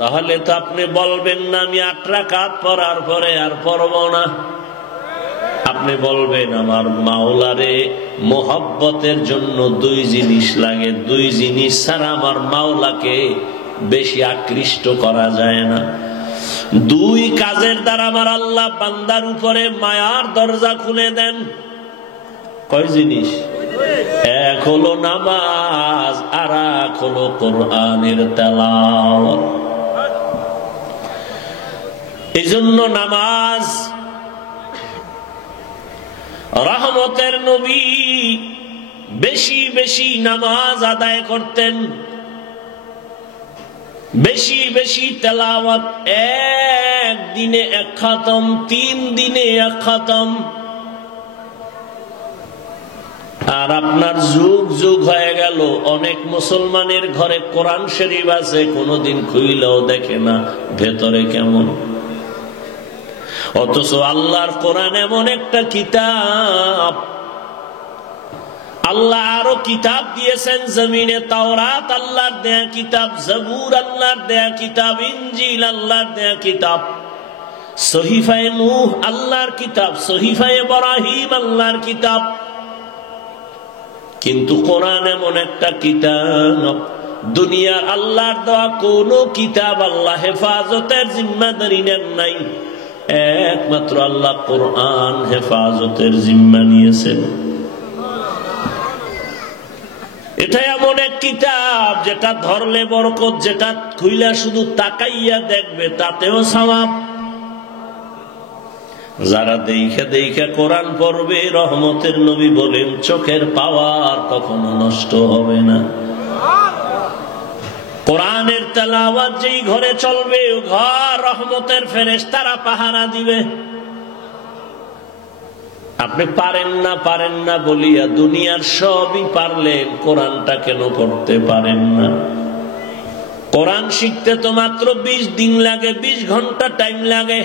তাহলে তো আপনি বলবেন না আমি 8 রাকাত পড়ার পরে আর পড়ব না। আপনি বলবেন আমার মাওলারে মোহাব্বতের জন্য 2 জিনিস লাগে, 2 জিনিস ছাড়া আমার মাওলাকে বেশি আকৃষ্ট করা যায় না। 2 কাজের দ্বারা আমার আল্লাহ বান্দার উপরে মায়ার দরজা খুলে দেন। কয় জিনিস? এক হলো নামাজ, আর এক হলো কোরআনের তেলাওয়াত। এজন্য নামাজ, রহমতের নবী বেশি বেশি নামাজ আদায় করতেন, বেশি বেশি তেলাওয়াত, একদিনে এক খতম, 3 দিনে এক খতম। আর আপনার যুগ যুগ হয়ে গেল, অনেক মুসলমানের ঘরে কোরআন শরীফ আছে, কোনদিন খুইলেও দেখে না ভেতরে কেমন। অথচ আল্লাহর কোরআন এমন একটা কিতাব, আল্লাহ আরো কিতাব দিয়েছেন জমিনে। তাওরাত আল্লাহর দেয়া কিতাব, জবুর আল্লাহর দেয়া কিতাব, ইনজিল আল্লাহর দেয়া কিতাব, সহিফায়ে নূহ আল্লাহর কিতাব, সহিফায়ে ইব্রাহিম আল্লাহর কিতাব। কিন্তু কোরআন এমন একটা কিতাব, দুনিয়ার আল্লাহর দেওয়া কোন কিতাব আল্লাহ হেফাজতের জিম্মাদারি নেন নাই, একমাত্র আল্লাহ কোরআন হেফাজতের জিম্মা নিয়েছেন। এটা এমন এক কিতাব যেটা ধরলে বরকত, যেটা খুইলা শুধু তাকাইয়া দেখবে তাতেও সওয়াব। যারা দেখে দেখে কোরআন পড়বে, রহমতের নবী বলেন চোখের পাওয়ার কখনো নষ্ট হবে না। কোরআনের তেলাওয়াত যেই ঘরে চলবে, ঘর রহমতের ফেরেশতারা পাহারা দিবে। আপনি পারেন না বলিয়া দুনিয়ার সবই পারলেন, কোরআনটা কেন করতে পারেন না? কোরআন শিখতে তো মাত্র 20 দিন লাগে, 20 ঘন্টা টাইম লাগে।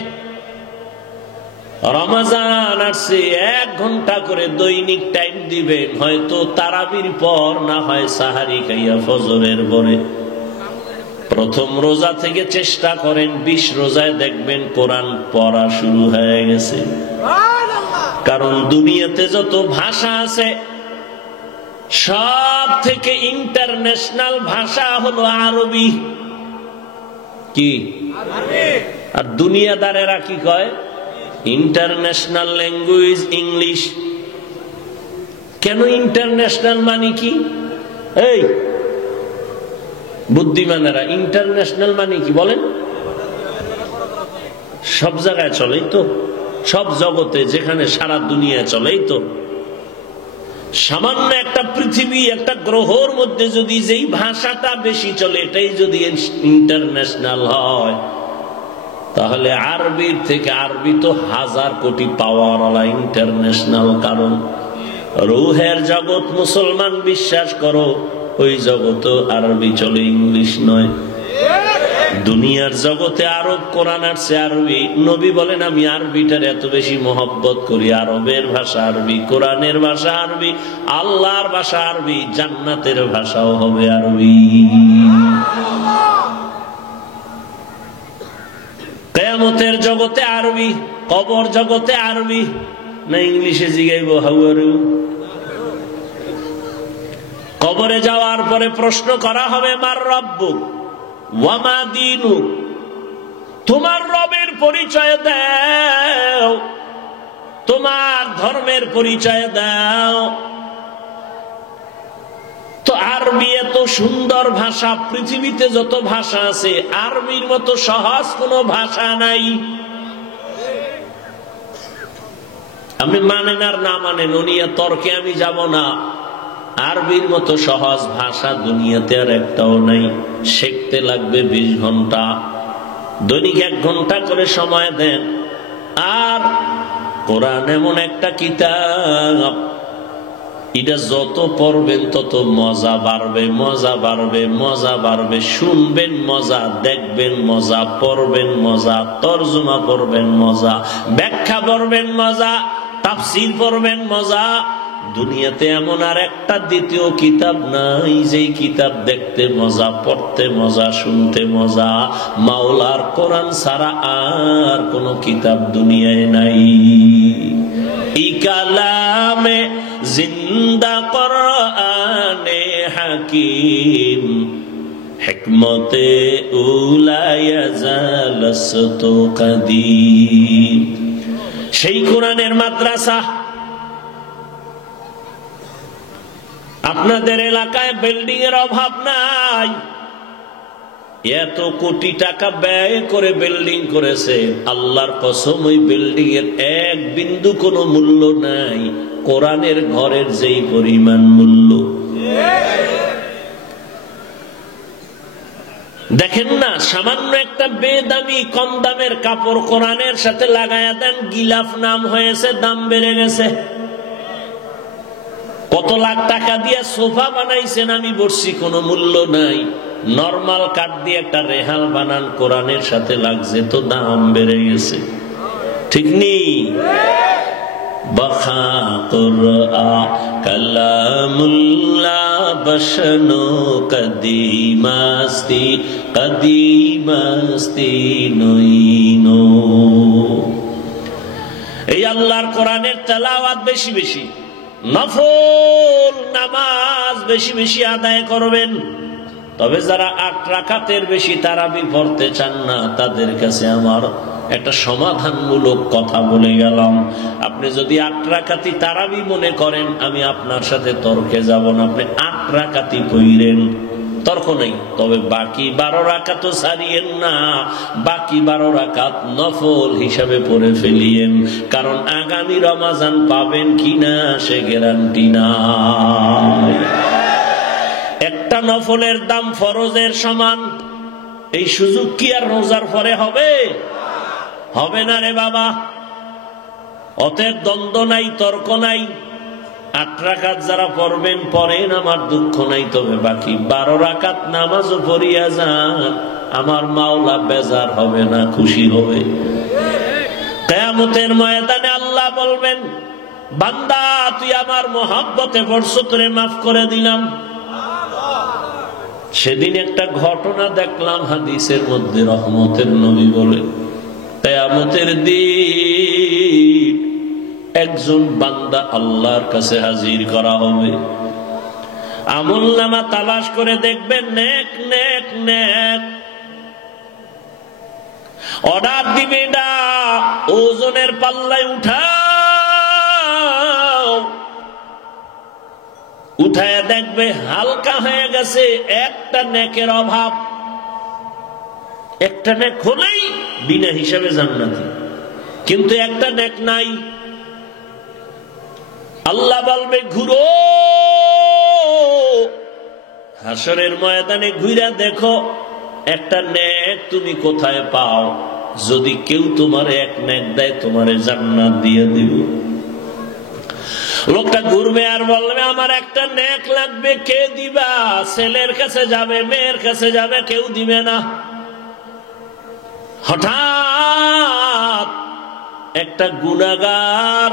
রমজান আসছে, 1 ঘন্টা করে দৈনিক টাইম দিবেন, হয়তো তারাবির পর, না হয় সাহারি খাইয়া ফজরের পরে। প্রথম রোজা থেকে চেষ্টা করেন, 20 রোজায় দেখবেন কোরআন পড়া শুরু হয়ে গেছে। কারণ দুনিয়াতে যত ভাষা আছে, সব থেকে ইন্টারন্যাশনাল ভাষা হলো আরবি। কি? আর দুনিয়াদারেরা কি কয়? International language English. কেন ইন্টারন্যাশনাল মানে কি? এই বুদ্ধিমানেরা, ইন্টারন্যাশনাল মানে কি বলেন? সব জায়গায় চলেই তো, সব জগতে, যেখানে সারা দুনিয়া চলেই তো। সামান্য একটা পৃথিবী, একটা গ্রহর মধ্যে যদি যেই ভাষাটা বেশি চলে, এটাই যদি ইন্টারন্যাশনাল হয়, তাহলে আরবির থেকে, আরবি তো 1000 কোটি পাওয়ারওয়ালা ইন্টারন্যাশনাল। কারণ রুহের জগৎ মুসলমান বিশ্বাস করো, ওই জগতে আরবি চলে, ইংলিশ নয়। দুনিয়ার জগতে আরব, কোরআন আসছে আরবি। নবী বলেন আমি আরবিটার এত বেশি মহব্বত করি, আরবের ভাষা আরবি, কোরআনের ভাষা আরবি, আল্লাহর ভাষা আরবি, জান্নাতের ভাষাও হবে আরবি। কিয়ামতের জগতে আরবি, কবর জগতে আরবি, না ইংলিশে জিগাইব হাউ আর ইউ? কবরে যাওয়ার পরে প্রশ্ন করা হবে মার রব্বুক ওয়া মা দীনুক, তোমার রবের পরিচয় দাও, তোমার ধর্মের পরিচয় দাও। তো আরবি এত সুন্দর ভাষা, পৃথিবীতে যত ভাষা আছে আরবির মতো সহজ কোনো ভাষা নাই। আপনি মানেন আর না মানেন, উনিয়া তর্কে আমি যাব না। আরবির মতো সহজ ভাষা দুনিয়াতে আর একটাও নাই। শিখতে লাগবে 20 ঘন্টা, দৈনিক 1 ঘন্টা করে সময় দেন। আর কোরআন এমন একটা কিতাব, এটা যত পড়বেন তত মজা বাড়বে, মজা বাড়বে, মজা বাড়বে। শুনবেন মজা, দেখবেন মজা, পড়বেন মজা, তরজমা পড়বেন মজা, ব্যাখ্যা পড়বেন মজা, তাফসীর পড়বেন মজা। দুনিয়াতে এমন আর একটা দ্বিতীয় কিতাব নাই যেই কিতাব দেখতে মজা, পড়তে মজা, শুনতে মজা। মাওলার কোরআন ছাড়া আর কোন কিতাব দুনিয়ায় নাই। ই কালামে জিন্দা কোরআনে হাকিম, হিকমতে উলায়া জালসতু কাদিম। সেই কোরআনের মাদ্রাসা। আপনাদের এলাকায় বিল্ডিং এর অভাব নাই, এত কোটি টাকা ব্যয় করে বিল্ডিং করেছে, আল্লাহর কসম ওই বিল্ডিং এর এক বিন্দু কোনো মূল্য নাই কোরআনের ঘরের যেই পরিমাণ মূল্য। দেখেন না, সামান্য একটা বেদামি কম দামের কাপড় কোরআনের সাথে লাগায়া দেন, গিলাফ নাম হয়েছে, দাম বেড়ে গেছে। কত লাখ টাকা দিয়ে সোফা বানাইছেন, আমি বলছি কোনো মূল্য নাই। নরমাল কাঠ দিয়ে একটা রেহাল বানান, কোরআনের সাথে লাগছে তো দাম বেড়ে গেছে। ঠিক নেই? বখা কুরআন কালামুল্লাহ বশনো কদিমাস্তি কদিমাস্তি নইনো। এই আল্লাহর কোরআনের তেলাওয়াত বেশি বেশি, নফল নামাজ বেশি বেশি আদায় করবেন। তবে যারা 8 রাকাতের বেশি তারাবি পড়তে চান না, তাদের কাছে আমার একটা সমাধানমূলক কথা বলে গেলাম। আপনি যদি 8 রাকাতি তারাবি মনে করেন, আমি আপনার সাথে তর্কে যাব না। আপনি 8 রাকাতি পড়েন, তর্ক নেই। তবে বাকি 12 রাকাতও ছাড়িয়েন না, বাকি 12 রাকাত নফল হিসাবে পড়ে ফেলিয়েন। কারণ আগামী রমাজান পাবেন কিনা সে গ্যারান্টি নাই। একটা নফলের দাম ফরজের সমান। এই সুযোগ কি আর রোজার পরে হবে? হবে না রে বাবা। অতএব দ্বন্দ্ব নাই, তর্ক নাই। 8 রাকাত যারা পড়বেন পড়েন, আমার দুঃখ নাই। তবে বাকি 12 রাকাত নামাজও পড়িয়া যান, আমার মাওলা বেজার হবে না, খুশি হবে। কিয়ামতের ময়দানে আল্লাহ বলবেন, বান্দা তুই আমার মহব্বতে পড়ছো, তোরে মাফ করে দিলাম। সেদিন একটা ঘটনা দেখলাম হাদিসের মধ্যে, রহমতের নবী বলেন, কিয়ামতের দিন একজন বান্দা আল্লাহর কাছে হাজির করা হবে। আমলনামা তালাশ করে দেখবেন, নেক নেক নেক। অর্ডার দিবে না, ওজনের পাল্লায় উঠাও। উঠায় দেখবে হালকা হয়ে গেছে, একটা নেকের অভাব। একটা নেক হলেই বিনা হিসাবে জান্নাতি, কিন্তু একটা নেক নাই। আল্লাহ বলবে ঘুরো, হাসরের ময়দানে ঘুরে দেখো একটা নেক তুমি কোথায় পাও। যদি কেউ তোমার এক নেক দেয়, তোমারে জান্নাত দিয়ে দিব। লোকটা ঘুরবে আর বলবে আমার একটা নেক লাগবে, কে দিবা? ছেলের কাছে যাবে, মেয়ের কাছে যাবে, কেউ দিবে না। হঠাৎ একটা গুনাহগার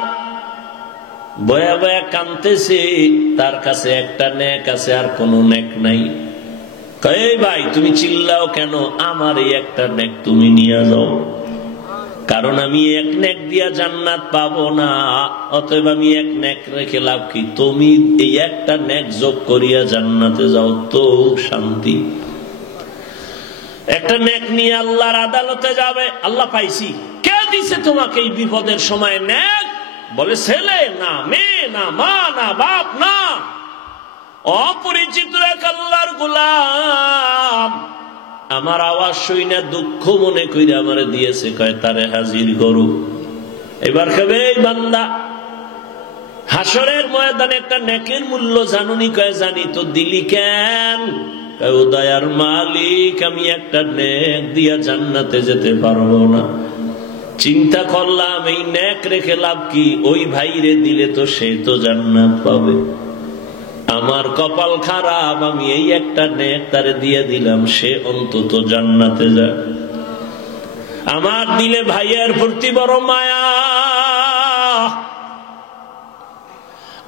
বয়া বয়া কাঁদতেছে, তার কাছে একটা নেক আছে আর কোনো নেক নাই। কই ভাই তুমি চিল্লাও কেন? আমার এই একটা নেক তুমি নিয়ে যাও, কারণ আমি এক নেক দিয়া জান্নাত পাবো না। অতএব আমি এক নেক রেখে লাভ কি? তুমি এই একটা নেক যোগ করিয়া জান্নাতে যাও, তো শান্তি। একটা নেক নিয়ে আল্লাহর আদালতে যাবে। আল্লাহ পাইছি, কে দিছে তোমাকে এই বিপদের সময় নেক? বলে ছেলে না, মেয়ে না, মা না, বাপ না, অপরিচিত এক আল্লাহর গোলাম। আমার আওয়াজ শুই না দুঃখ মনে কইরা আমারে দিয়েছে, কয় তারে হাজির করো। এবার কবে বান্দা হাসরের ময়দানে একটা নেকের মূল্য জানুনি? কয় জানি। তো দিলি কেন? কয় ও দয়ার মালিক, আমি একটা নেক দিয়া জান্নাতে যেতে পারবো না। চিন্তা করলাম এই নেক রেখে লাভ কি? ওই ভাইরে দিলে তো সে তো জান্নাত পাবে। আমার কপাল খারাপ, আমি এই একটা নেক তারে দিয়ে দিলাম, সে অন্তত জান্নাতে যায়। আমার দিলে ভাইয়ের প্রতি বড় মায়া।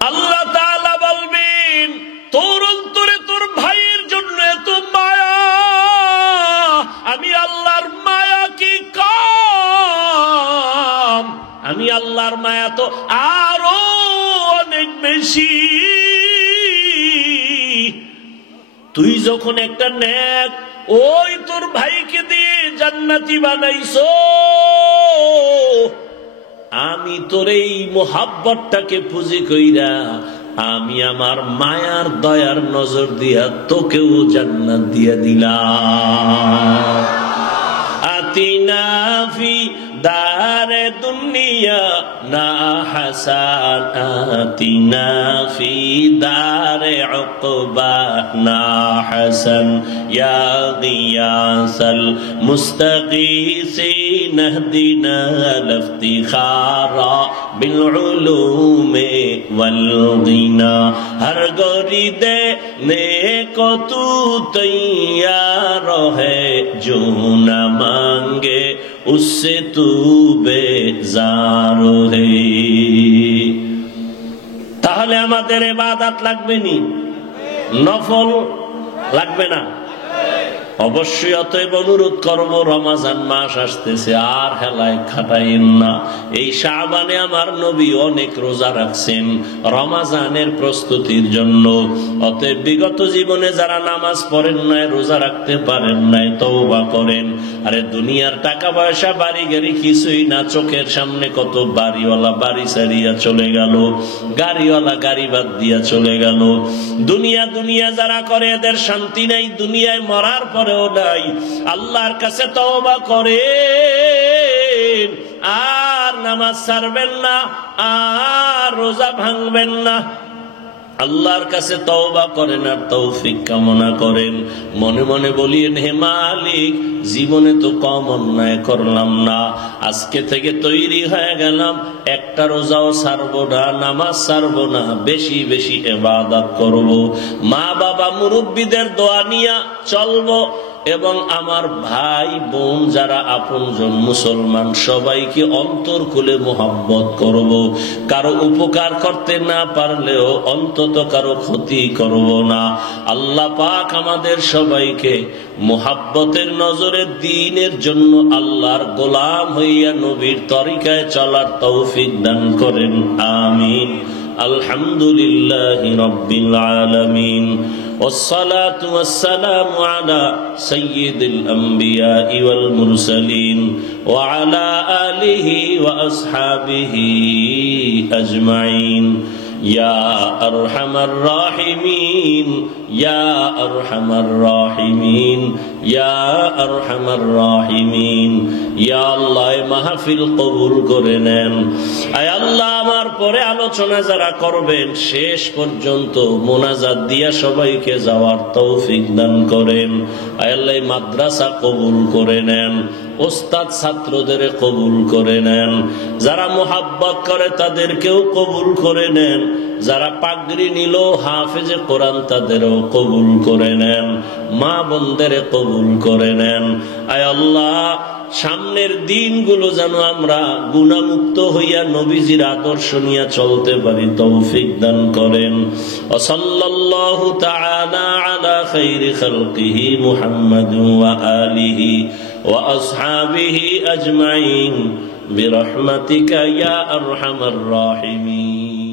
আল্লাহ তাআলা বলবেন, তোর অন্তরে তোর ভাইয়ের জন্য এত মায়া, আমি আল্লাহর মায়া কি কম? আমি আল্লাহর মায়া তো আরো অনেক বেশি। তুই যখন একটা নেক ওই তোর ভাইকে দিয়ে জান্নাতি বানাইছো, আমি তোর এই মোহাব্বতটাকে পুঁজি কইরা আমি আমার মায়ার দয়ার নজর দিয়া তোকেও জান্নাত দিয়া দিলাম। আতিনা ফি দারে দুনিয়া না হাসান, আতিনা ফি দারে উকবা না হাসান, ইয়া গিয়াসাল মুস্তাগীসিন ইহদিনা লিফতিখারা বিল উলুমি ওয়াল গিনা। হর গরিদে নেকো তু তৈয়ার है जो न मांगे उससे तू बेजार है। তাহলে আমাদের ইবাদত লাগবে নি, নফল লাগবে না? অবশ্যই। অতএব অনুরোধ করব, রমজান মাস আসতেছে, আর হেলায় খাটাইন না। এই শাবানে আমার নবী অনেক রোজা রাখছেন রমজানের প্রস্তুতির জন্য। অতএব বিগত জীবনে যারা নামাজ পড়েন নাই, রোজা রাখতে পারেন নাই, তওবা করেন। আরে দুনিয়ার টাকা পয়সা বাড়ি গাড়ি কিছুই না, চোখের সামনে কত বাড়িওয়ালা বাড়ি ছাড়িয়া চলে গেল, গাড়িওয়ালা গাড়ি বাদ দিয়া চলে গেল। দুনিয়া দুনিয়া যারা করে এদের শান্তি নাই, দুনিয়ায় মরার পর নাই। আল্লাহর কাছে তওবা করেন, আর নামাজ ছাড়বেন না, আর রোজা ভাঙবেন না। আল্লাহর কাছে তওবা করেন আর তৌফিক কামনা করেন। মনে মনে বলিয়েন, হে মালিক, জীবনে তো কম অন্যায় করলাম না, আজকে থেকে তৈরি হয়ে গেলাম, একটা রোজাও ছাড়বো না, নামাজ ছাড়বো না, বেশি বেশি ইবাদত করব, মা বাবা মুরব্বীদের দোয়া নিয়া চলবো, এবং আমার ভাই বোন যারা আপনজন মুসলমান সবাইকে অন্তর খুলে মোহাব্বত করব। কারো উপকার করতে না পারলেও অন্তত কারো ক্ষতি করব না। আল্লাহ পাক আমাদের সবাইকে মোহাব্বতের নজরে দ্বীনের জন্য আল্লাহর গোলাম হইয়া নবীর তরিকায় চলার তৌফিক দান করেন, আমিন। আলহামদুলিল্লাহি রাব্বিল আলামিন, والصلاة والسلام على سيد الأنبياء والمرسلين وعلى آله وأصحابه أجمعين يا أرحم الراحمين يا أرحم الراحمين يا أرحم الراحمين يا الله মাহফিল কবুল করে নেন। আয় আল্লাহ, আমার পরে আলোচনা যারা করবেন শেষ পর্যন্ত মোনাজাত দিয়া সবাইকে যাওয়ার তৌফিক দান করেন। আয় আল্লাহ, মাদ্রাসা কবুল করে নেন, ওস্তাদ ছাত্রদের কবুল করে নেন, যারা মোহাব্বত করে তাদেরকেও কবুল করে নেন, যারা পাগড়ি নিল হাফেজে কোরআন তাদেরও কবুল করে নেন, মা বোনদের কবুল করে নেন। আয় আল্লাহ, সামনের দিনগুলো যেন আমরা গুনাহমুক্ত হইয়া নবীজির আদর্শ নিয়ে চলতে পারি, তৌফিক দান করেন। সাল্লাল্লাহু তাআলা আলা খাইরি খালকিহি মুহাম্মাদ ওয়া আলিহি ওয়া আসহাবিহি আজমাইন বিরহমাতিকা ইয়া আরহামার রাহিমিন।